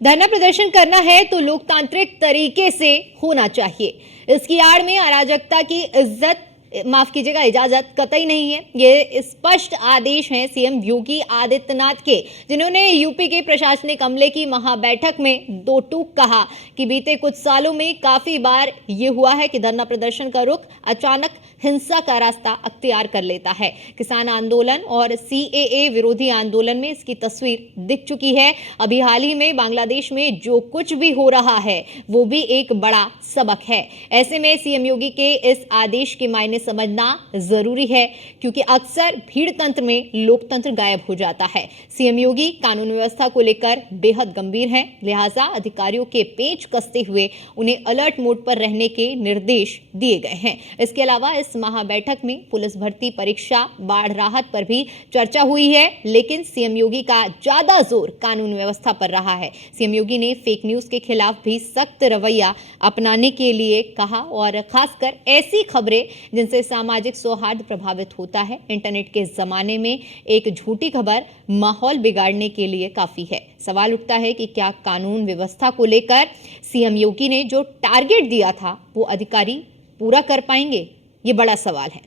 धरना प्रदर्शन करना है तो लोकतांत्रिक तरीके से होना चाहिए। इसकी आड़ में अराजकता की इजाजत कतई नहीं है। ये स्पष्ट आदेश हैं सीएम योगी आदित्यनाथ के, जिन्होंने यूपी के प्रशासनिक अमले की महाबैठक में दो टूक कहा कि बीते कुछ सालों में काफी बार ये हुआ है कि धरना प्रदर्शन का रुख अचानक हिंसा का रास्ता अख्तियार कर लेता है। किसान आंदोलन और सीएए विरोधी आंदोलन में इसकी तस्वीर दिख चुकी है। अभी हाल ही में बांग्लादेश में जो कुछ भी हो रहा है वो भी एक बड़ा सबक है। ऐसे में सीएम योगी के इस आदेश के मायने समझना जरूरी है, क्योंकि अक्सर भीड़ तंत्र में लोकतंत्र गायब हो जाता है। सीएम योगी कानून व्यवस्था को लेकर बेहद गंभीर हैं, लिहाजा अधिकारियों के पेच कसते हुए उन्हें अलर्ट मोड पर रहने के निर्देश दिए गए हैं। इसके अलावा इस महाबैठक में पुलिस भर्ती परीक्षा, बाढ़ राहत पर भी चर्चा हुई है, लेकिन सीएम योगी का ज्यादा जोर कानून व्यवस्था पर रहा है। सीएम योगी ने फेक न्यूज के खिलाफ भी सख्त रवैया अपनाने के लिए कहा, और खासकर ऐसी खबरें जिनसे सामाजिक सौहार्द प्रभावित होता है। इंटरनेट के जमाने में एक झूठी खबर माहौल बिगाड़ने के लिए काफी है। सवाल उठता है कि क्या कानून व्यवस्था को लेकर सीएम योगी ने जो टारगेट दिया था वो अधिकारी पूरा कर पाएंगे? ये बड़ा सवाल है।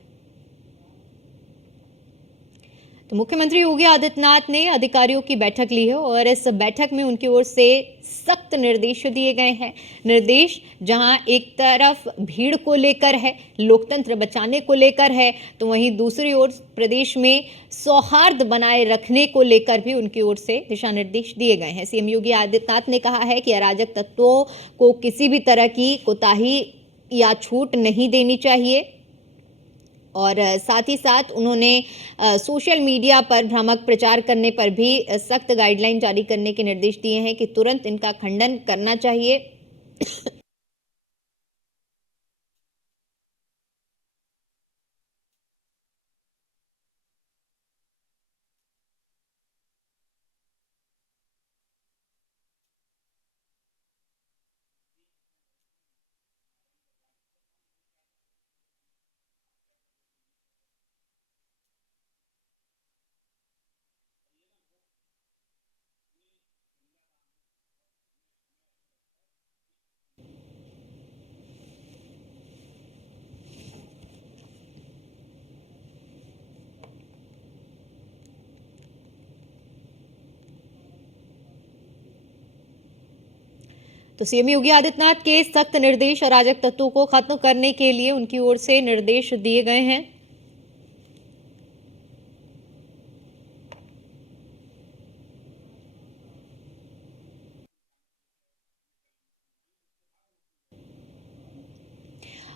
तो मुख्यमंत्री योगी आदित्यनाथ ने अधिकारियों की बैठक ली है, और इस बैठक में उनकी ओर से सख्त निर्देश दिए गए हैं। निर्देश जहां एक तरफ भीड़ को लेकर है, लोकतंत्र बचाने को लेकर है, तो वहीं दूसरी ओर प्रदेश में सौहार्द बनाए रखने को लेकर भी उनकी ओर से दिशा निर्देश दिए गए हैं। सीएम योगी आदित्यनाथ ने कहा है कि अराजक तत्वों को किसी भी तरह की कोताही या छूट नहीं देनी चाहिए, और साथ ही साथ उन्होंने सोशल मीडिया पर भ्रामक प्रचार करने पर भी सख्त गाइडलाइन जारी करने के निर्देश दिए हैं कि तुरंत इनका खंडन करना चाहिए। तो सीएम योगी आदित्यनाथ के सख्त निर्देश अराजक तत्वों को खत्म करने के लिए उनकी ओर से निर्देश दिए गए हैं।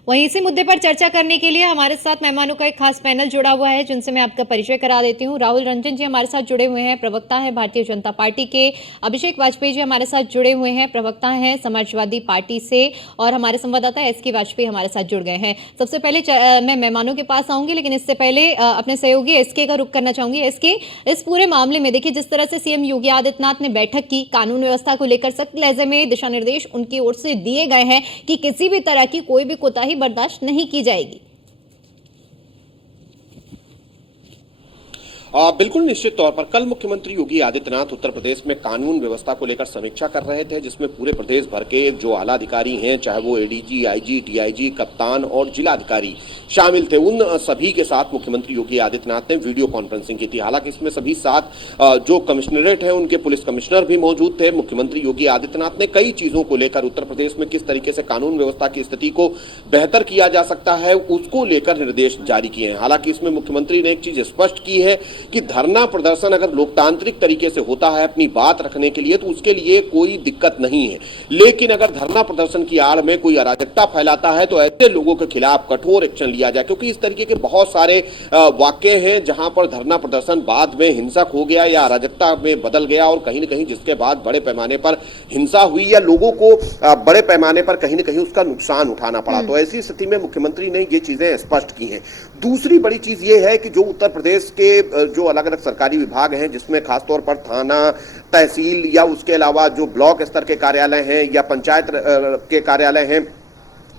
वहीं इसी मुद्दे पर चर्चा करने के लिए हमारे साथ मेहमानों का एक खास पैनल जुड़ा हुआ है, जिनसे मैं आपका परिचय करा देती हूं। राहुल रंजन जी हमारे साथ जुड़े हुए हैं, प्रवक्ता है भारतीय जनता पार्टी के। अभिषेक वाजपेयी जी हमारे साथ जुड़े हुए हैं, प्रवक्ता हैं समाजवादी पार्टी से। और हमारे संवाददाता एसके वाजपेयी हमारे साथ जुड़ गए हैं। सबसे पहले मैं मेहमानों के पास आऊंगी, लेकिन इससे पहले अपने सहयोगी एसके का रुख करना चाहूंगी। एसके, इस पूरे मामले में देखिए, जिस तरह से सीएम योगी आदित्यनाथ ने बैठक की, कानून व्यवस्था को लेकर सख्त लहजे में दिशा निर्देश उनकी ओर से दिए गए हैं कि किसी भी तरह की कोई भी कोताही बर्दाश्त नहीं की जाएगी। बिल्कुल निश्चित तौर पर कल मुख्यमंत्री योगी आदित्यनाथ उत्तर प्रदेश में कानून व्यवस्था को लेकर समीक्षा कर रहे थे, जिसमें पूरे प्रदेश भर के जो आला अधिकारी हैं, चाहे वो एडीजी, आईजी, डीआईजी, कप्तान और जिला अधिकारी शामिल थे। उन सभी के साथ मुख्यमंत्री योगी आदित्यनाथ ने वीडियो कॉन्फ्रेंसिंग की थी। हालांकि इसमें सभी सात जो कमिश्नरेट है उनके पुलिस कमिश्नर भी मौजूद थे। मुख्यमंत्री योगी आदित्यनाथ ने कई चीजों को लेकर उत्तर प्रदेश में किस तरीके से कानून व्यवस्था की स्थिति को बेहतर किया जा सकता है उसको लेकर निर्देश जारी किए हैं। हालांकि इसमें मुख्यमंत्री ने एक चीज स्पष्ट की है कि धरना प्रदर्शन अगर लोकतांत्रिक तरीके से होता है अपनी बात रखने के लिए, तो उसके लिए कोई दिक्कत नहीं है। लेकिन अगर धरना प्रदर्शन की आड़ में कोई अराजकता फैलाता है तो ऐसे लोगों के खिलाफ कठोर एक्शन लिया जाए, क्योंकि इस तरीके के बहुत सारे वाक्य हैं जहां पर धरना प्रदर्शन बाद में हिंसक हो गया या अराजकता में बदल गया, और कहीं न कहीं जिसके बाद बड़े पैमाने पर हिंसा हुई या लोगों को बड़े पैमाने पर कहीं न कहीं उसका नुकसान उठाना पड़ा। तो ऐसी स्थिति में मुख्यमंत्री ने ये चीजें स्पष्ट की हैं। दूसरी बड़ी चीज ये है कि जो उत्तर प्रदेश के जो अलग अलग सरकारी विभाग हैं, जिसमें खासतौर पर थाना, तहसील या उसके अलावा जो ब्लॉक स्तर के कार्यालय हैं या पंचायत के कार्यालय हैं,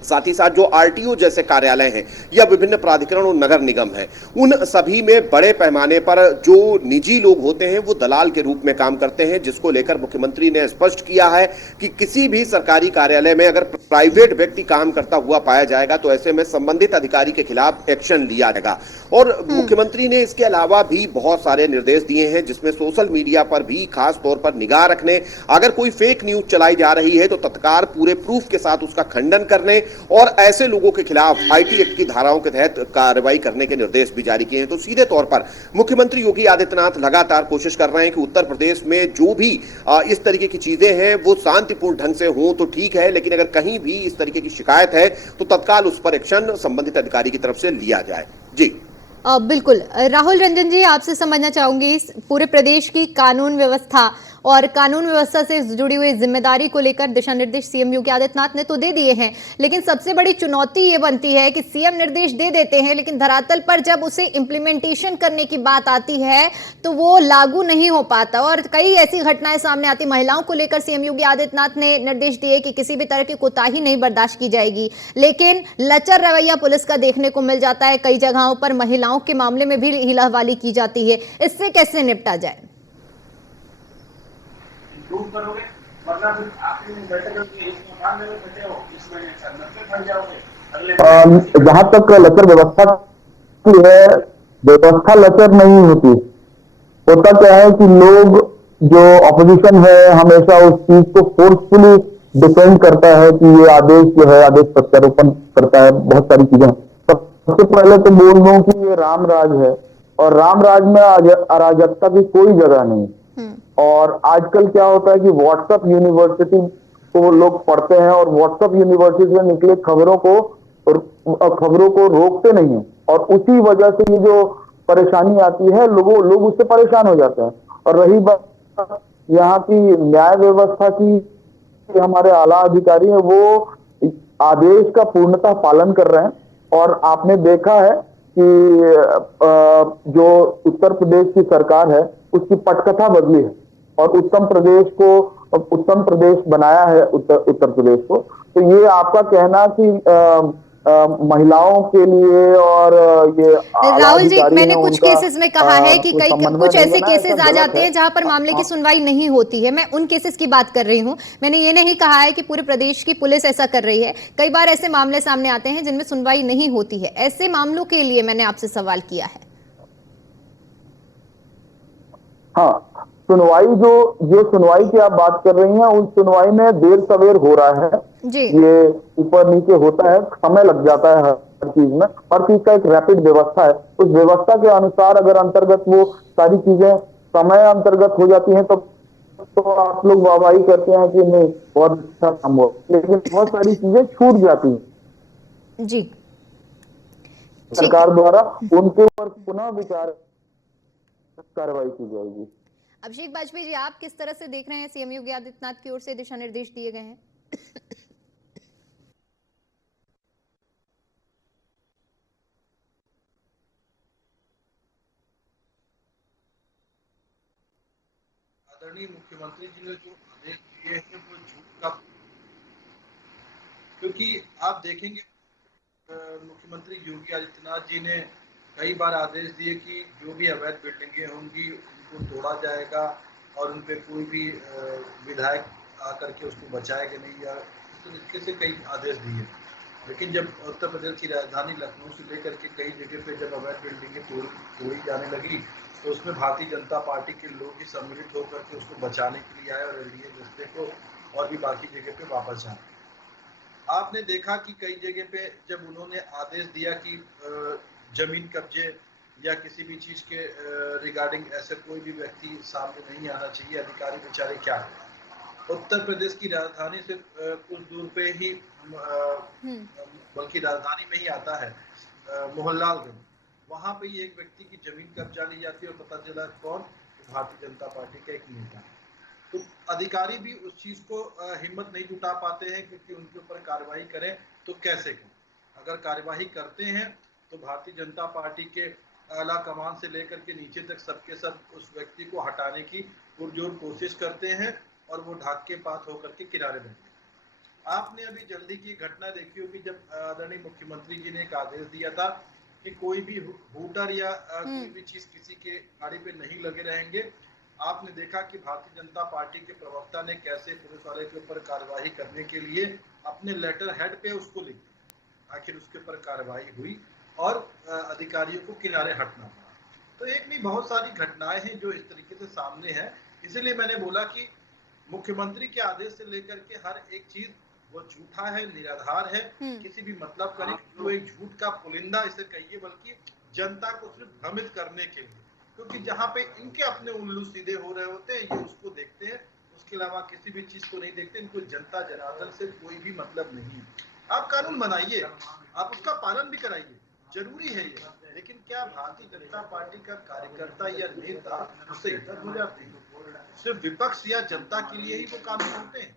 साथ ही साथ जो आरटीओ जैसे कार्यालय हैं या विभिन्न प्राधिकरण और नगर निगम हैं, उन सभी में बड़े पैमाने पर जो निजी लोग होते हैं वो दलाल के रूप में काम करते हैं, जिसको लेकर मुख्यमंत्री ने स्पष्ट किया है कि किसी भी सरकारी कार्यालय में अगर प्राइवेट व्यक्ति काम करता हुआ पाया जाएगा तो ऐसे में संबंधित अधिकारी के खिलाफ एक्शन लिया जाएगा। और मुख्यमंत्री ने इसके अलावा भी बहुत सारे निर्देश दिए हैं, जिसमें सोशल मीडिया पर भी खास तौर पर निगाह रखने, अगर कोई फेक न्यूज चलाई जा रही है तो तत्काल पूरे प्रूफ के साथ उसका खंडन करने और ऐसे लोगों के खिलाफ आईटी एक्ट की धाराओं के तहत कार्रवाई करने के निर्देश भी जारी किए हैं। तो सीधे तौर पर मुख्यमंत्री योगी आदित्यनाथ लगातार कोशिश कर रहे हैं कि उत्तर प्रदेश में जो भी इस तरीके की चीजें हैं वो शांतिपूर्ण ढंग से हों तो ठीक है, लेकिन अगर कहीं भी इस तरीके की शिकायत है तो तत्काल उस पर एक्शन संबंधित अधिकारी की तरफ से लिया जाए। जी बिल्कुल। राहुल रंजन जी, आपसे समझना चाहूंगी इस पूरे प्रदेश की कानून व्यवस्था और कानून व्यवस्था से जुड़ी हुई जिम्मेदारी को लेकर दिशा निर्देश सीएम योगी आदित्यनाथ ने तो दे दिए हैं, लेकिन सबसे बड़ी चुनौती ये बनती है कि सीएम निर्देश दे देते हैं लेकिन धरातल पर जब उसे इंप्लीमेंटेशन करने की बात आती है तो वो लागू नहीं हो पाता। और कई ऐसी घटनाएं सामने आती, महिलाओं को लेकर सीएम योगी आदित्यनाथ ने निर्देश दिए कि किसी भी तरह की कोताही नहीं बर्दाश्त की जाएगी, लेकिन लचर रवैया पुलिस का देखने को मिल जाता है। कई जगहों पर महिलाओं के मामले में भी हीलाहवाली की जाती है। इससे कैसे निपटा जाए? करोगे मतलब आपने बैठक में इस मकान में बैठे हो, इसमें नब्बे फट जाओगे। जहाँ तक लचर व्यवस्था की है, व्यवस्था लचर नहीं होती। होता क्या है कि लोग जो ऑपोजिशन है हमेशा उस चीज को फोर्सफुली डिफेंड करता है कि ये आदेश जो है, आदेश प्रत्यारोपण करता है बहुत सारी चीजें। सबसे पहले तो बोल दूं कि ये राम राज है और राम राज में अराजकता की कोई जगह नहीं। और आजकल क्या होता है कि व्हाट्सएप यूनिवर्सिटी को लोग पढ़ते हैं और व्हाट्सएप यूनिवर्सिटी से निकले खबरों को रोकते नहीं है, और उसी वजह से ये जो परेशानी आती है लोग उससे परेशान हो जाते हैं। और रही बात यहाँ की न्याय व्यवस्था की, हमारे आला अधिकारी हैं वो आदेश का पूर्णतः पालन कर रहे हैं। और आपने देखा है कि जो उत्तर प्रदेश की सरकार है उसकी पटकथा बदली है और उत्तम प्रदेश बनाया है उत्तर प्रदेश को। तो ये आपका कहना कि महिलाओं के लिए और ये राहुल जी, मैंने कुछ केसेस में कहा है कि कुछ ऐसे केसेस आ जाते हैं जहां पर मामले की सुनवाई नहीं होती है। मैं उन केसेस की बात कर रही हूं, मैंने ये नहीं कहा है कि पूरे प्रदेश की पुलिस ऐसा कर रही है। कई बार ऐसे मामले सामने आते हैं जिनमें सुनवाई नहीं होती है। ऐसे मामलों के लिए मैंने आपसे सवाल किया है। हाँ, सुनवाई जो सुनवाई की आप बात कर रही हैं, उस सुनवाई में देर सवेर हो रहा है जी। ये ऊपर नीचे होता है, समय लग जाता है हर चीज में। हर चीज का एक रैपिड व्यवस्था है, उस व्यवस्था के अनुसार अगर अंतर्गत वो सारी चीजें समय अंतर्गत हो जाती हैं तो आप लोग वाहवाही करते हैं कि नहीं बहुत अच्छा काम हुआ, लेकिन बहुत सारी चीजें छूट जाती हैं जी सरकार द्वारा, उनके ऊपर पुनः विचार कार्रवाई की जाएगी। अभिषेक बाजपेयी जी, आप किस तरह से देख रहे हैं सीएम योगी आदित्यनाथ की ओर से दिशा निर्देश दिए गए हैं? आदरणीय मुख्यमंत्री जी ने जो आदेश दिए हैं वो झूठ का, क्योंकि आप देखेंगे मुख्यमंत्री योगी आदित्यनाथ जी ने कई बार आदेश दिए कि जो भी अवैध बिल्डिंगें होंगी उनको तोड़ा जाएगा और उन पर कोई भी विधायक आकर के उसको बचाएगा नहीं, या इस तरीके से कई आदेश दिए। लेकिन जब उत्तर प्रदेश की राजधानी लखनऊ से लेकर के कई जगह पे जब अवैध बिल्डिंगें तोड़ी जाने लगी तो उसमें भारतीय जनता पार्टी के लोग ही सम्मिलित होकर के उसको बचाने के लिए आए और एनडीए रस्ते को और भी बाकी जगह पे वापस आए। आपने देखा कि कई जगह पे जब उन्होंने आदेश दिया कि जमीन कब्जे या किसी भी चीज के रिगार्डिंग ऐसे कोई भी व्यक्ति सामने नहीं आना चाहिए, अधिकारी बेचारे क्या है। उत्तर प्रदेश की राजधानी से कुछ दूर पे ही बल्कि राजधानी में ही आता है मोहनलालगंज, वहां पे ही एक व्यक्ति की जमीन कब्जा ली जाती है और पता चला कौन, भारतीय जनता पार्टी का एक नेता। तो अधिकारी भी उस चीज को हिम्मत नहीं जुटा पाते हैं क्योंकि उनके ऊपर कार्रवाई करें तो कैसे करें। अगर कार्यवाही करते हैं तो भारतीय जनता पार्टी के आला कमान से लेकर के नीचे तक सबके सब उस व्यक्ति को हटाने की पुरजोर कोशिश करते हैं और वो ढाक के बात होकर के किनारे बैठते हैं। आपने अभी जल्दी की घटना देखी होगी जब आदरणीय मुख्यमंत्री जी ने एक आदेश दिया था कि कोई भी हूटर या कोई भी चीज किसी के गाड़ी पे नहीं लगे रहेंगे। आपने देखा कि भारतीय जनता पार्टी के प्रवक्ता ने कैसे पुलिस वाले के ऊपर कार्रवाई करने के लिए अपने लेटर हेड पे उसको लिख दिया। आखिर उसके ऊपर कार्रवाई हुई और अधिकारियों को किनारे हटना पड़ा। तो एक नहीं बहुत सारी घटनाएं हैं जो इस तरीके से सामने है। इसीलिए मैंने बोला कि मुख्यमंत्री के आदेश से लेकर के हर एक चीज वो झूठा है, निराधार है, किसी भी मतलब का नहीं। वो एक झूठ का पुलिंदा इसे कहिए, बल्कि जनता को सिर्फ भ्रमित करने के लिए, क्योंकि जहां पे इनके अपने उल्लू सीधे हो रहे होते हैं ये उसको देखते हैं, उसके अलावा किसी भी चीज को नहीं देखते। इनको जनता जनार्दन से कोई भी मतलब नहीं है। आप कानून बनाइए, आप उसका पालन भी कराइए, जरूरी है ये, लेकिन क्या भारतीय जनता पार्टी का कार्यकर्ता या नेता उससे इतर हो जाते हैं? सिर्फ विपक्ष या जनता के लिए ही वो कानून होते हैं?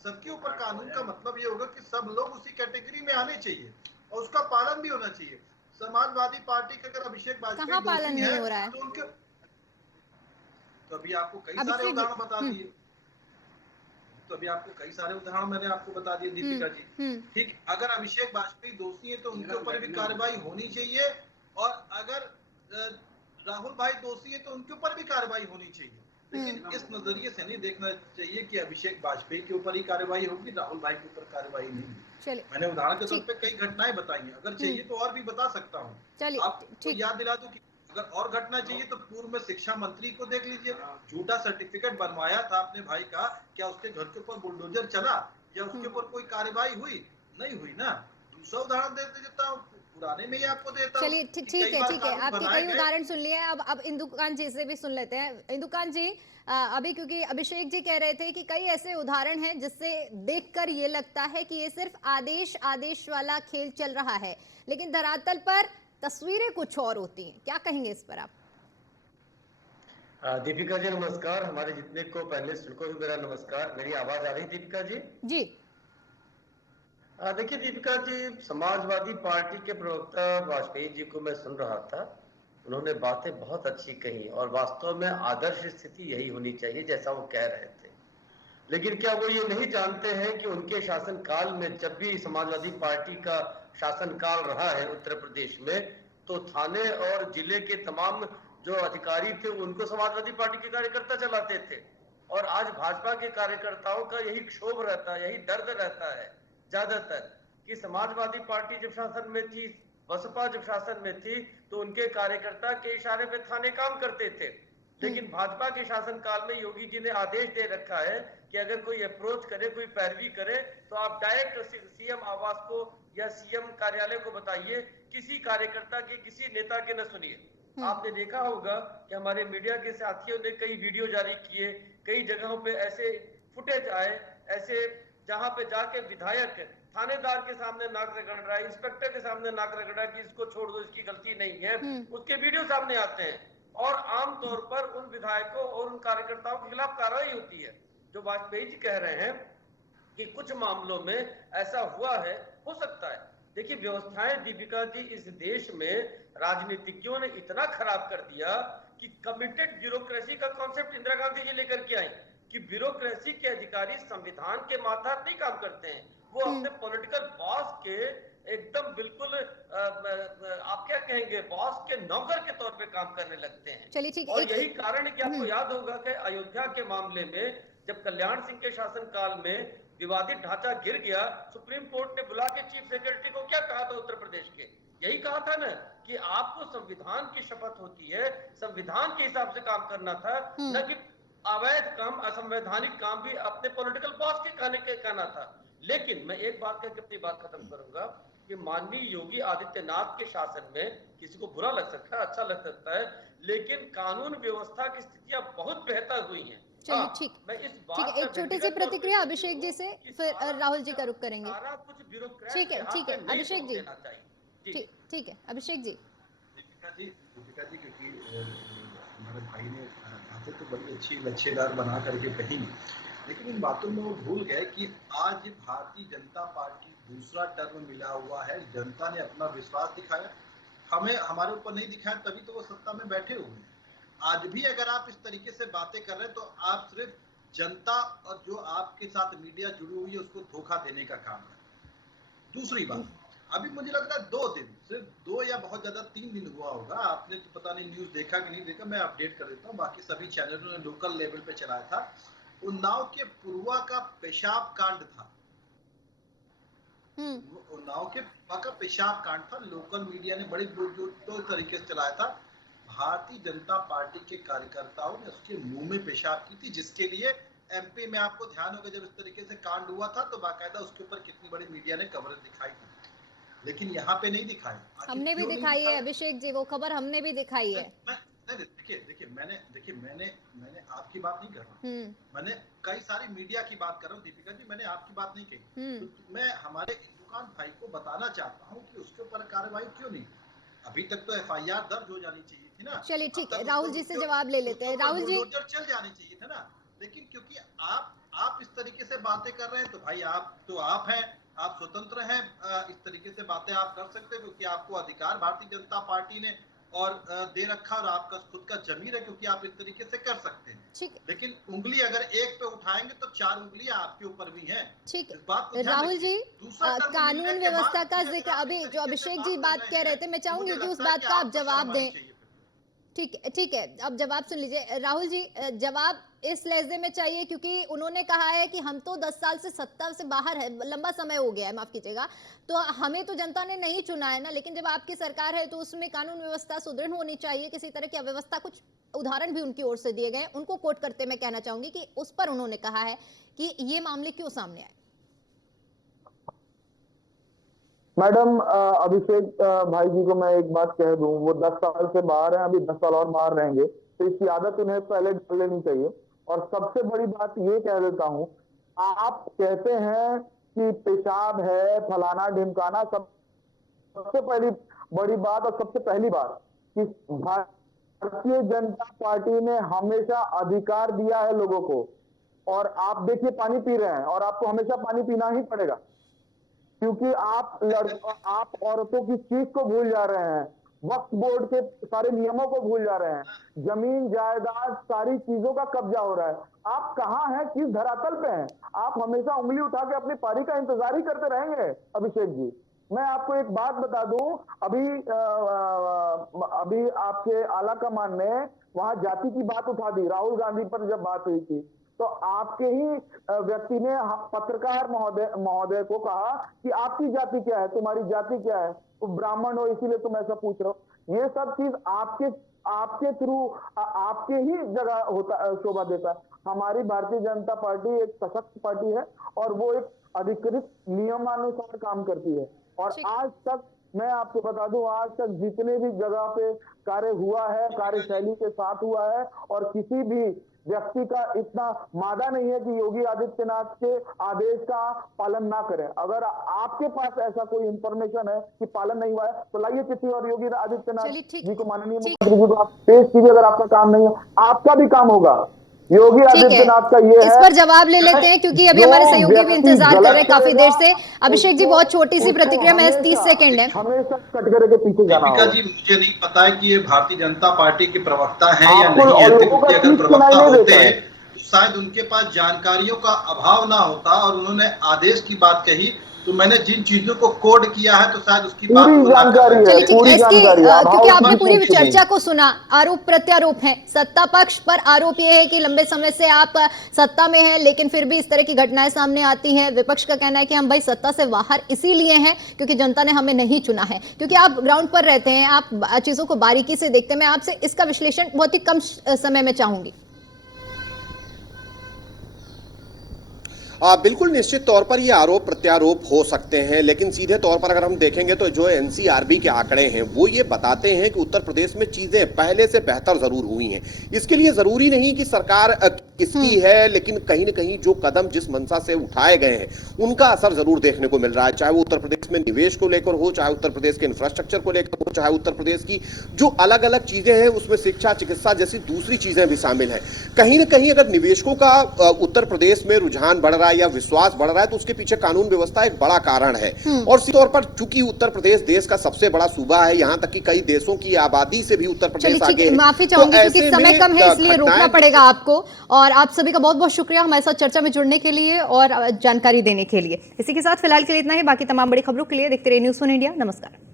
सबके ऊपर कानून का मतलब ये होगा कि सब लोग उसी कैटेगरी में आने चाहिए और उसका पालन भी होना चाहिए। समाजवादी पार्टी का अगर अभिषेक कहाँ पालन बाजपेयी नहीं हो रहा है? तो उनके तो अभी आपको कई सारे उदाहरण बता दिए। तो अभी आपको कई सारे उदाहरण मैंने आपको बता दिए दीपिका जी। ठीक, अगर अभिषेक बाजपेयी दोषी है तो उनके ऊपर भी कार्रवाई होनी चाहिए, और अगर राहुल भाई दोषी है तो उनके ऊपर भी कार्रवाई होनी चाहिए। लेकिन इस नजरिए से नहीं देखना चाहिए कि अभिषेक बाजपेयी के ऊपर ही कार्रवाई होगी, राहुल भाई के ऊपर कार्रवाई नहीं होगी। मैंने उदाहरण के तौर पे कई घटनाएं बताई हैं, अगर चाहिए तो और भी बता सकता हूँ। आपको याद दिला दूं कि अगर और घटना चाहिए तो पूर्व में शिक्षा मंत्री को देख लीजिए, झूठा सर्टिफिकेट बनवाया था अपने भाई का, क्या उसके घर के ऊपर बुलडोजर चला या उसके ऊपर कोई कार्रवाई हुई? नहीं हुई ना। दूसरा उदाहरण देता हूँ, पुराने में ही आपको देता हूँ। चलिए ठीक है, आपके कई उदाहरण सुन लिए। अब इंदुकान जी से भी सुन लेते हैं। इंदुकान जी, अभी क्योंकि अभिषेक जी कह रहे थे कि कई ऐसे उदाहरण हैं जिससे देखकर ये लगता है कि ये सिर्फ आदेश वाला खेल चल रहा है, लेकिन धरातल पर तस्वीरें कुछ और होती हैं। क्या कहेंगे इस पर आप? दीपिका जी नमस्कार। हमारे जितने को पैनलिस्ट उनको भी मेरा नमस्कार। मेरी आवाज आ रही है दीपिका जी? जी। देखिए दीपिका जी, समाजवादी पार्टी के प्रवक्ता वाजपेयी जी को मैं सुन रहा था। उन्होंने बातें बहुत अच्छी कही और वास्तव में आदर्श स्थिति यही होनी चाहिए जैसा वो कह रहे थे। लेकिन क्या वो ये नहीं जानते हैं कि उनके शासनकाल में, जब भी समाजवादी पार्टी का शासनकाल रहा है उत्तर प्रदेश में, तो थाने और जिले के तमाम जो अधिकारी थे उनको समाजवादी पार्टी के कार्यकर्ता चलाते थे। और आज भाजपा के कार्यकर्ताओं का यही क्षोभ रहता है, यही दर्द रहता है ज्यादातर, कि समाजवादी पार्टी जब शासन में थी, बसपा जब शासन में थी, तो उनके कार्यकर्ता के इशारे पे थाने काम करते थे। लेकिन भाजपा के शासनकाल में योगी जी ने आदेश दे रखा है कि अगर कोई अप्रोच करे, कोई पैरवी करे, तो आप डायरेक्ट सीएम आवास को या सीएम कार्यालय को बताइए, किसी कार्यकर्ता के, किसी नेता के न सुनिए। आपने देखा होगा कि हमारे मीडिया के साथियों ने कई वीडियो जारी किए, कई जगहों पे ऐसे फुटेज आए, ऐसे जहां पे जाके विधायक थानेदार के सामने नाक रगड़ रहा है, इंस्पेक्टर के सामने नाक रगड़ रहा है कि इसको छोड़ दो, इसकी गलती नहीं है, उसके वीडियो सामने आते हैं। और आमतौर पर उन विधायकों और उन कार्यकर्ताओं के खिलाफ कार्रवाई होती है। जो वाजपेयी जी कह रहे हैं कि कुछ मामलों में ऐसा हुआ है, हो सकता है। देखिए व्यवस्थाएं दीपिका जी इस देश में राजनीतिज्ञों ने इतना खराब कर दिया कि कमिटेड ब्यूरोक्रेसी का कॉन्सेप्ट इंदिरा गांधी जी लेकर के आई, कि ब्यूरोक्रेसी के अधिकारी संविधान के मातहत नहीं काम करते हैं, वो अपने पॉलिटिकल बॉस के एकदम बिल्कुल आप क्या कहेंगे, बॉस के नौकर के तौर पे काम करने लगते हैं। चलिए ठीक, और यही कारण है कि आपको याद होगा कि अयोध्या के मामले में जब कल्याण सिंह के शासनकाल में विवादित ढांचा गिर गया, सुप्रीम कोर्ट ने बुला के चीफ सेक्रेटरी को क्या कहा था उत्तर प्रदेश के, यही कहा था ना कि आपको संविधान की शपथ होती है, संविधान के हिसाब से काम करना था, न कि अवैध काम, असंवैधानिक काम भी अपने पॉलिटिकल बॉस के कहना था। लेकिन मैं एक बात कहकर अपनी बात खत्म करूंगा कि माननीय योगी आदित्यनाथ के शासन में किसी को बुरा लग सकता है, अच्छा लग सकता है, लेकिन कानून व्यवस्था की स्थितियां बहुत बेहतर हुई हैं। चलिए ठीक, मैं इस ठीक है, एक छोटी सी प्रतिक्रिया अभिषेक जी से, फिर राहुल जी का रुख करेंगे। सारा कुछ ब्यूरोक्रेट ठीक है अभिषेक जी, ठीक है अभिषेक जी। दीपिका जी क्योंकि हमारे भाई ने बातें तो बड़ी अच्छी लच्छेदार बना करके कही, लेकिन इन बातों में वो भूल गए कि आज भारतीय जनता पार्टी दूसरा टर्म मिला हुआ है, जनता ने अपना विश्वास दिखाया, हमें हमारे ऊपर नहीं दिखाया, तभी तो वो सत्ता में बैठे हुए हैं। आज भी अगर आप इस तरीके से बातें कर रहे हैं तो आप सिर्फ जनता और जो आपके साथ मीडिया जुड़ी हुई है उसको धोखा देने का काम है। दूसरी बात, अभी मुझे लगता है 2 दिन, सिर्फ 2 या बहुत ज्यादा 3 दिन हुआ होगा, आपने तो पता नहीं न्यूज देखा कि नहीं देखा, मैं अपडेट कर देता हूँ, बाकी सभी चैनलों ने लोकल लेवल पे चलाया था। उन्नाव के पुरवा का पेशाब कांड था, उन्नाव के पुरवा का पेशाब कांड था, लोकल मीडिया ने बड़ी तो तरीके से चलाया था। भारतीय जनता पार्टी के कार्यकर्ताओं ने उसके मुंह में पेशाब की थी, जिसके लिए एमपी में आपको ध्यान होगा जब इस तरीके से कांड हुआ था तो बाकायदा उसके ऊपर कितनी बड़ी मीडिया ने कवरेज दिखाई थी, लेकिन यहाँ पे नहीं दिखाई। हमने भी दिखाई है अभिषेक जी, वो खबर हमने भी दिखाई है। देखिए मैंने आपकी बात नहीं कर रहा, मैंने कई सारी मीडिया की बात कर रहा हूँ दीपिका जी, मैंने आपकी बात नहीं कही। तो मैं हमारे दुकान भाई को बताना चाहता हूँ कि उसके ऊपर कार्रवाई क्यों नहीं, अभी तक तो एफआईआर दर्ज हो जानी चाहिए थी ना। चलिए ठीक है, राहुल जी से जवाब ले लेते हैं। राहुल जी, चल जानी चाहिए था ना, लेकिन क्योंकि आप इस तरीके से बातें कर रहे हैं तो भाई आप हैं, आप स्वतंत्र हैं, इस तरीके से बातें आप कर सकते हैं क्योंकि आपको अधिकार भारतीय जनता पार्टी ने और दे रखा और आपका खुद का जमीर है क्योंकि आप इस तरीके से कर सकते हैं। लेकिन उंगली अगर एक पे उठाएंगे तो 4 उंगलियां आपके ऊपर भी हैं। ठीक है राहुल जी, कानून व्यवस्था का जिक्र अभी जो अभिषेक जी बात कह रहे थे, मैं चाहूंगी कि उस बात का आप जवाब दें। ठीक है, अब जवाब सुन लीजिए। राहुल जी, जवाब इस लहजे में चाहिए क्योंकि उन्होंने कहा है कि हम तो 10 साल से सत्ता से बाहर है, लंबा समय हो गया है, माफ कीजिएगा, तो हमें तो जनता ने नहीं चुना है ना, लेकिन जब आपकी सरकार है तो उसमें कानून व्यवस्था सुदृढ़ होनी चाहिए, किसी तरह की अव्यवस्था, कुछ उदाहरण भी उनकी ओर से दिए गए, उनको कोट करते मैं कहना चाहूंगी कि उस पर उन्होंने कहा है कि ये मामले क्यों सामने आए। मैडम, अभिषेक भाई जी को मैं एक बात कह दूं, वो 10 साल से बाहर हैं, अभी 10 साल और बाहर रहेंगे, तो इसकी आदत उन्हें पहले डाल लेनी चाहिए। और सबसे बड़ी बात ये कह देता हूं, आप कहते हैं कि पेशाब है, फलाना ढिमकाना, सबसे पहली बड़ी बात और सबसे पहली बात कि भारतीय जनता पार्टी ने हमेशा अधिकार दिया है लोगों को, और आप देखिए पानी पी रहे हैं और आपको हमेशा पानी पीना ही पड़ेगा क्योंकि आप औरतों की चीज को भूल जा रहे हैं, वक्फ बोर्ड के सारे नियमों को भूल जा रहे हैं, जमीन जायदाद सारी चीजों का कब्जा हो रहा है। आप कहाँ हैं, किस धरातल पे हैं? आप हमेशा उंगली उठा के अपनी पारी का इंतजार ही करते रहेंगे। अभिषेक जी, मैं आपको एक बात बता दूं, अभी आपके आला कमान ने वहां जाति की बात उठा दी, राहुल गांधी पर जब बात हुई थी तो आपके ही व्यक्ति ने पत्रकार महोदय को कहा कि आपकी जाति क्या है, तुम्हारी जाति क्या है, तो ब्राह्मण हो इसीलिए तुम ऐसा पूछ रहे हो। ये सब चीज आपके थ्रू आपके ही जगह होता शोभा देता है। हमारी भारतीय जनता पार्टी एक सशक्त पार्टी है और वो एक अधिकृत नियमानुसार काम करती है। और आज तक मैं आपको बता दूं, आज तक जितने भी जगह पे कार्य हुआ है, कार्यशैली के साथ हुआ है, और किसी भी व्यक्ति का इतना मादा नहीं है कि योगी आदित्यनाथ के आदेश का पालन ना करें। अगर आपके पास ऐसा कोई इंफॉर्मेशन है कि पालन नहीं हुआ है तो लाइए चिट्ठी और योगी आदित्यनाथ जी को, माननीय मुख्यमंत्री जी को आप पेश कीजिए। अगर आपका काम नहीं है, आपका भी काम होगा। योगी आदित्यनाथ का ये है, इस पर जवाब ले लेते हैं क्योंकि अभी हमारे सहयोगी भी इंतजार कर रहे हैं काफी देर से। अभिषेक जी, बहुत छोटी सी प्रतिक्रिया, मैं 30 सेकंड है। हमेशा कटघरे के पीछे जाना होगा। जी, मुझे नहीं पता है कि ये भारतीय जनता पार्टी के प्रवक्ता हैं या नहीं है, क्योंकि अगर प्रवक्ता होते तो शायद उनके पास जानकारियों का अभाव ना होता और उन्होंने आदेश की बात कही, तो मैंने जिन चीजों को कोड किया है तो शायद उसकी बात क्योंकि आपने पूरी चर्चा को सुना, आरोप प्रत्यारोप है। सत्ता पक्ष पर आरोप यह है कि लंबे समय से आप सत्ता में हैं लेकिन फिर भी इस तरह की घटनाएं सामने आती हैं। विपक्ष का कहना है कि हम भाई सत्ता से बाहर इसीलिए हैं क्योंकि जनता ने हमें नहीं चुना है, क्योंकि आप ग्राउंड पर रहते हैं, आप चीजों को बारीकी से देखते हैं। मैं आपसे इसका विश्लेषण बहुत ही कम समय में चाहूंगी। बिल्कुल निश्चित तौर पर ये आरोप प्रत्यारोप हो सकते हैं, लेकिन सीधे तौर पर अगर हम देखेंगे तो जो एनसीआरबी के आंकड़े हैं वो ये बताते हैं कि उत्तर प्रदेश में चीजें पहले से बेहतर जरूर हुई हैं। इसके लिए जरूरी नहीं कि सरकार किसकी है, लेकिन कहीं ना कहीं जो कदम जिस मंशा से उठाए गए हैं उनका असर जरूर देखने को मिल रहा है, चाहे वो उत्तर प्रदेश में निवेश को लेकर हो, चाहे उत्तर प्रदेश के इंफ्रास्ट्रक्चर को लेकर हो, चाहे उत्तर प्रदेश की जो अलग अलग चीजें हैं उसमें शिक्षा, चिकित्सा जैसी दूसरी चीजें भी शामिल हैं। कहीं ना कहीं अगर निवेशकों का उत्तर प्रदेश में रुझान बढ़ रहा रहा है या विश्वास बढ़ रहा है, तो उसके पीछे कानून व्यवस्था एक बड़ा कारण है। और इसी तौर पर चूंकि उत्तर प्रदेश देश का सबसे बड़ा सूबा है, यहाँ तक कि कई देशों की आबादी से भी उत्तर प्रदेश आगे है। माफी तो चाहूंगी क्योंकि ऐसे समय में कम है, इसलिए रोकना घटनाएं पड़ेगा आपको। और आप सभी का बहुत बहुत शुक्रिया हमारे साथ चर्चा में जुड़ने के लिए और जानकारी देने के लिए। इसी के साथ फिलहाल के लिए इतना ही। बाकी तमाम बड़ी खबरों के लिए देखते रहिए न्यूज़ 1 इंडिया। नमस्कार।